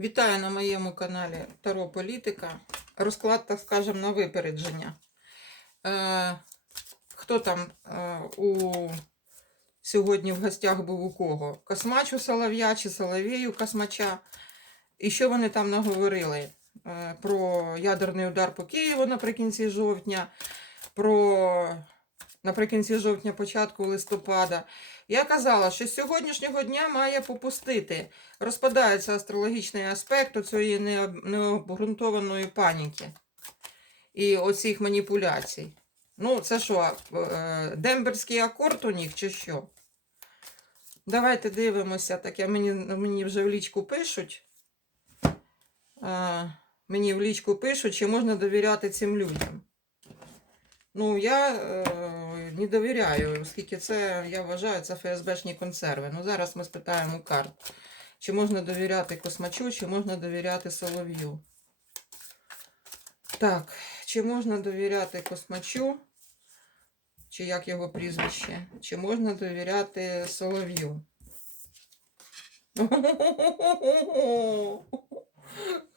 Вітаю на моєму каналі Таро Політика. Розклад, так скажемо, на випередження. Е, хто там е, у... сьогодні в гостях був у кого? Космач у Солов'я чи Соловєю Космача? І що вони там наговорили? Е, про ядерний удар по Києву наприкінці жовтня, про наприкінці жовтня, початку листопада. Я казала, що з сьогоднішнього дня має попустити розпадається астрологічний аспект цієї необґрунтованої паніки і оцих маніпуляцій. Ну, це що, е, демберський акорд у них чи що? Давайте дивимося, таке мені, мені вже в лічку пишуть. А, мені в лічку пишуть, чи можна довіряти цим людям. Ну, я е, не довіряю, оскільки це, я вважаю, це ФСБшні консерви. Ну, зараз ми спитаємо карт. Чи можна довіряти космачу, чи можна довіряти солов'ю? Так, чи можна довіряти космачу, чи як його прізвище? Чи можна довіряти солов'ю?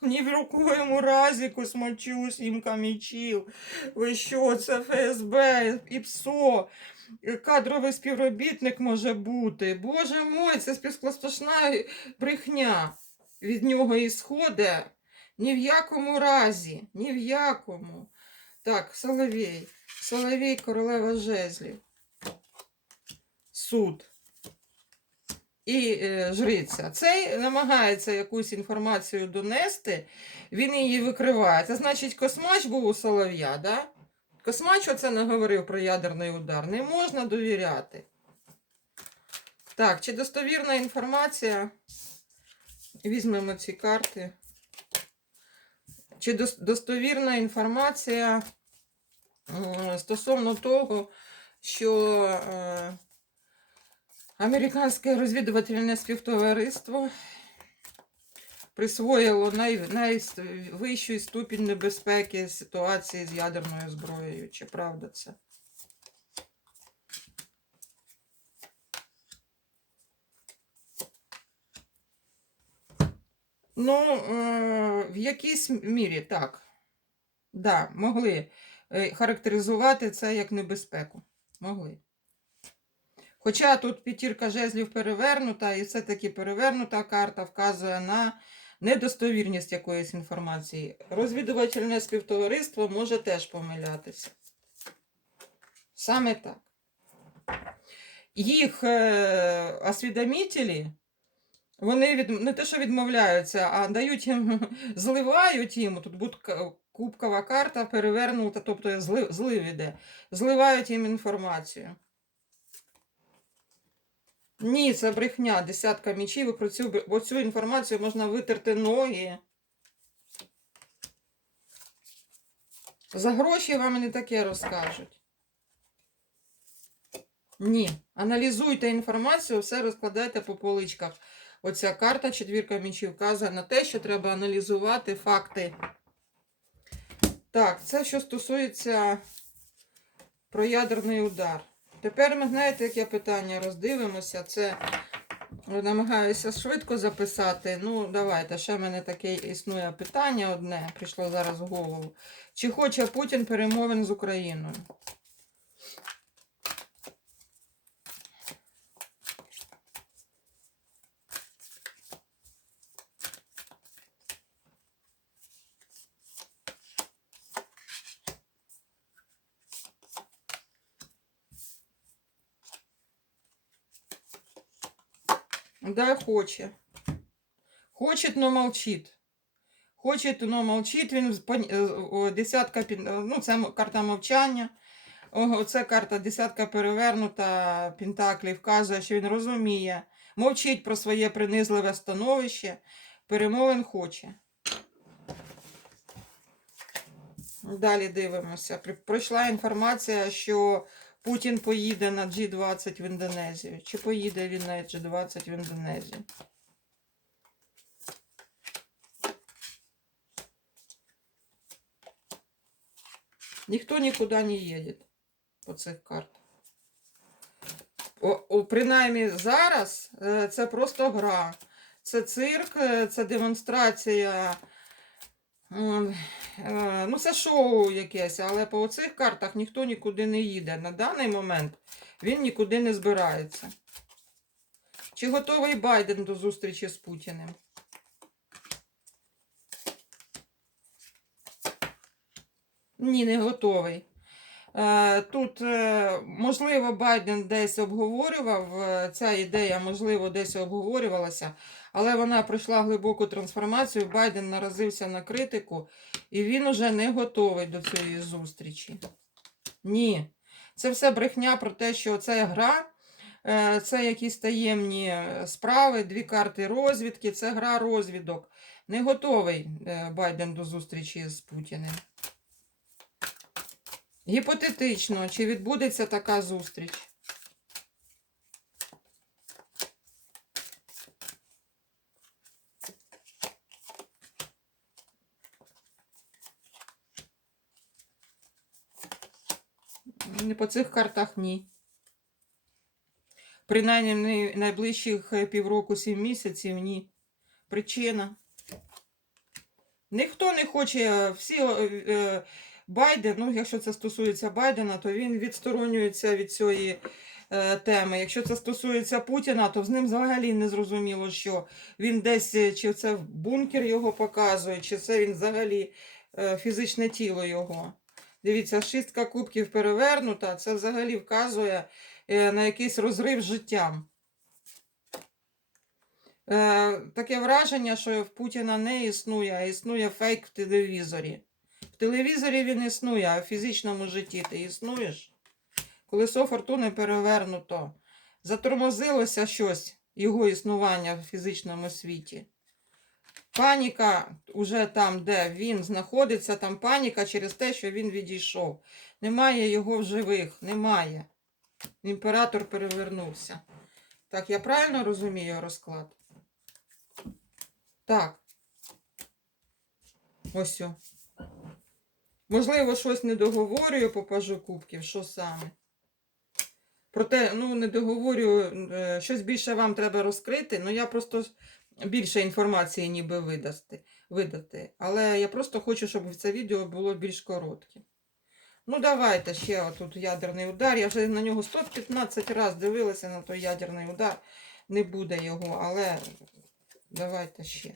Ні в якому разі космачу сімка мічів. Ви що, це ФСБ і ПСО? Кадровий співробітник може бути. Боже мой, це сплошна брехня. Від нього ісходить. Ні в якому разі, ні в якому. Так, Соловій. Соловій, королева жезлів. Суд. І е, жриця. Цей намагається якусь інформацію донести, він її викриває. Це значить, космач був у Солов'я, да? Космач оце наговорив про ядерний удар. Не можна довіряти. Так, чи достовірна інформація? Візьмемо ці карти. Чи достовірна інформація стосовно того, що е, американське розвідувальне співтовариство присвоїло най, найвищий ступінь небезпеки ситуації з ядерною зброєю. Чи правда це? Ну, е, в якійсь мірі так. Да, могли е, характеризувати це як небезпеку. Могли. Хоча тут п'ятірка жезлів перевернута, і все-таки перевернута карта вказує на недостовірність якоїсь інформації. Розвідувальне співтовариство може теж помилятися. Саме так. Їх е, освідомителі, вони від, не те, що відмовляються, а дають їм, зливають їм, тут буде к- кубкова карта перевернута, тобто злив, злив іде, зливають їм інформацію. Ні, це брехня, десятка мічів, про цю, бр- бо цю інформацію можна витерти ноги. За гроші вам не таке розкажуть. Ні. Аналізуйте інформацію, все розкладайте по поличках. Оця карта четвірка мічів вказує на те, що треба аналізувати факти. Так, це що стосується про ядерний удар. Тепер ми знаєте, яке питання роздивимося. Це намагаюся швидко записати. Ну, давайте, ще в мене таке існує питання одне, прийшло зараз в голову. Чи хоче Путін перемовин з Україною? Да, хоче. Хочет, но молчит. Хочет, но молчит. Він е, десятка е, ну, це карта мовчання. О, Це карта десятка перевернута Пентаклі вказує, що він розуміє, мовчить про своє принизливе становище, перемовин хоче. Далі дивимося. Пройшла інформація, що Путін поїде на G20 в Індонезію. Чи поїде він на G20 в Індонезію? Ніхто нікуди не їде по цих картах. Принаймні зараз е, це просто гра. це цирк, е, це демонстрація. Е, Ну, це шоу якесь, але по оцих картах ніхто нікуди не їде. На даний момент він нікуди не збирається. Чи готовий Байден до зустрічі з Путіним? Ні, не готовий. Е, Тут, е, можливо, Байден десь обговорював, е, ця ідея, можливо, десь обговорювалася, але вона пройшла глибоку трансформацію. Байден наразився на критику, і він уже не готовий до цієї зустрічі. Ні. Це все брехня про те, що це гра, це якісь таємні справи, дві карти розвідки, це гра розвідок. Не готовий Байден до зустрічі з Путіним. Гіпотетично, чи відбудеться така зустріч? По цих картах ні. Принаймні найближчих е, півроку, сім місяців ні. Причина. Ніхто не хоче, всі е, Байден, ну якщо це стосується Байдена, то він відсторонюється від цієї е, теми. Якщо це стосується Путіна, то з ним взагалі не зрозуміло, що він десь, е, чи це бункер його показує, чи це він взагалі е, фізичне тіло його. Дивіться, шістка кубків перевернута, це взагалі вказує е, на якийсь розрив з життям. Е, таке враження, що в Путіна не існує, а існує фейк в телевізорі. Телевізорі він існує, а в фізичному житті ти існуєш. Колесо фортуни перевернуто. Затормозилося щось, його існування в фізичному світі. Паніка уже там, де він знаходиться, там паніка через те, що він відійшов. Немає його в живих, немає. Імператор перевернувся. Так, я правильно розумію розклад? Так. Ось. о. Можливо, щось не договорюю по пажу кубків, що саме. Проте, ну, не договорюю, е, щось більше вам треба розкрити, ну я просто більше інформації ніби видасти, видати. Але я просто хочу, щоб це відео було більш коротке. Ну, давайте ще отут ядерний удар. Я вже на нього 115 разів дивилася на той ядерний удар. Не буде його, але давайте ще.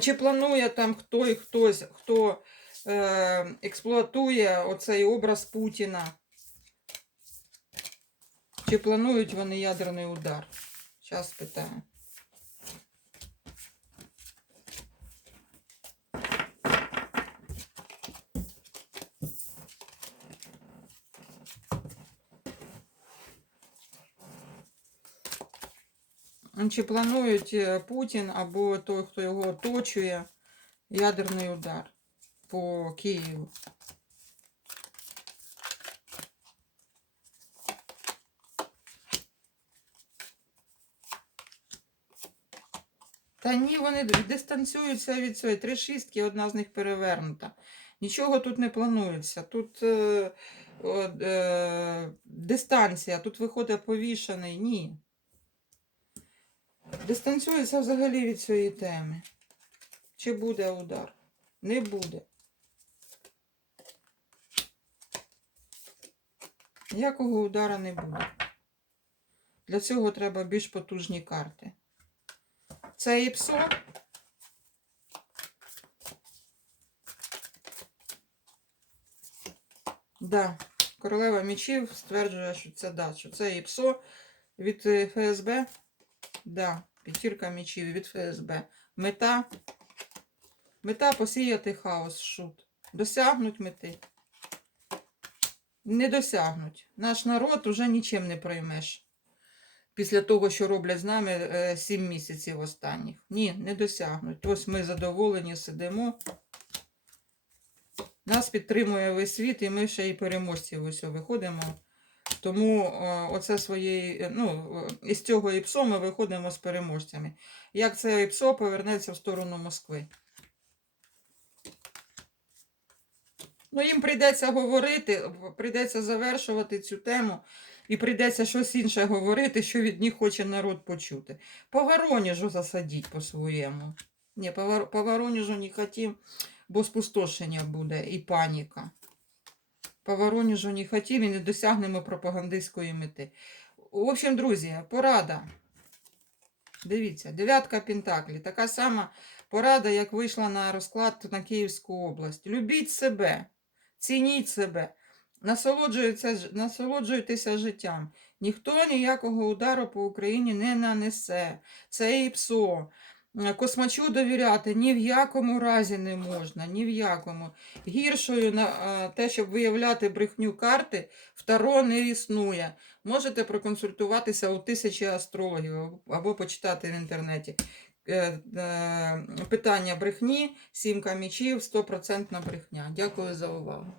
Чи планує там хто і хтось, хто е, експлуатує оцей образ Путіна? Чи планують вони ядерний удар? Зараз питаю. Чи планують е, Путін або той, хто його оточує, ядерний удар по Києву? Та ні, вони дистанціюються від цієї. Три шістки, одна з них перевернута. Нічого тут не планується. Тут е, е, дистанція, тут виходить повішений. Ні. Дистанціюється взагалі від цієї теми. Чи буде удар? Не буде. Ніякого удара не буде. Для цього треба більш потужні карти. Це ІПСО. Да. Королева мечів стверджує, що це да, що це ІПСО від е, ФСБ. Да, п'ятірка мечів від ФСБ. Мета. Мета посіяти хаос, шут. Досягнуть мети. Не досягнуть. Наш народ уже нічим не проймеш. Після того, що роблять з нами е, 7 місяців останніх. Ні, не досягнуть. Ось ми задоволені сидимо. Нас підтримує весь світ, і ми ще й переможці ось виходимо. Тому е, оце своєї, ну, е, із цього ІПСО ми виходимо з переможцями. Як це ІПСО повернеться в сторону Москви? Ну, їм прийдеться говорити, прийдеться завершувати цю тему. і прийдеться щось інше говорити, що від них хоче народ почути. По Воронежу засадіть по-своєму. Ні, по, Воронежу не хотім, бо спустошення буде і паніка. По Воронежу не хотів і не досягнемо пропагандистської мети. В общем, друзі, порада. Дивіться, дев'ятка Пентаклі. Така сама порада, як вийшла на розклад на Київську область. Любіть себе, цініть себе, насолоджуйтеся, життям. Ніхто ніякого удару по Україні не нанесе. Це і ПСО. Космачу довіряти ні в якому разі не можна, ні в якому. Гіршою на те, щоб виявляти брехню карти, второ не існує. Можете проконсультуватися у тисячі астрологів або- почитати в інтернеті. Е, е, Питання брехні, сімка мічів, стопроцентна брехня. Дякую за увагу.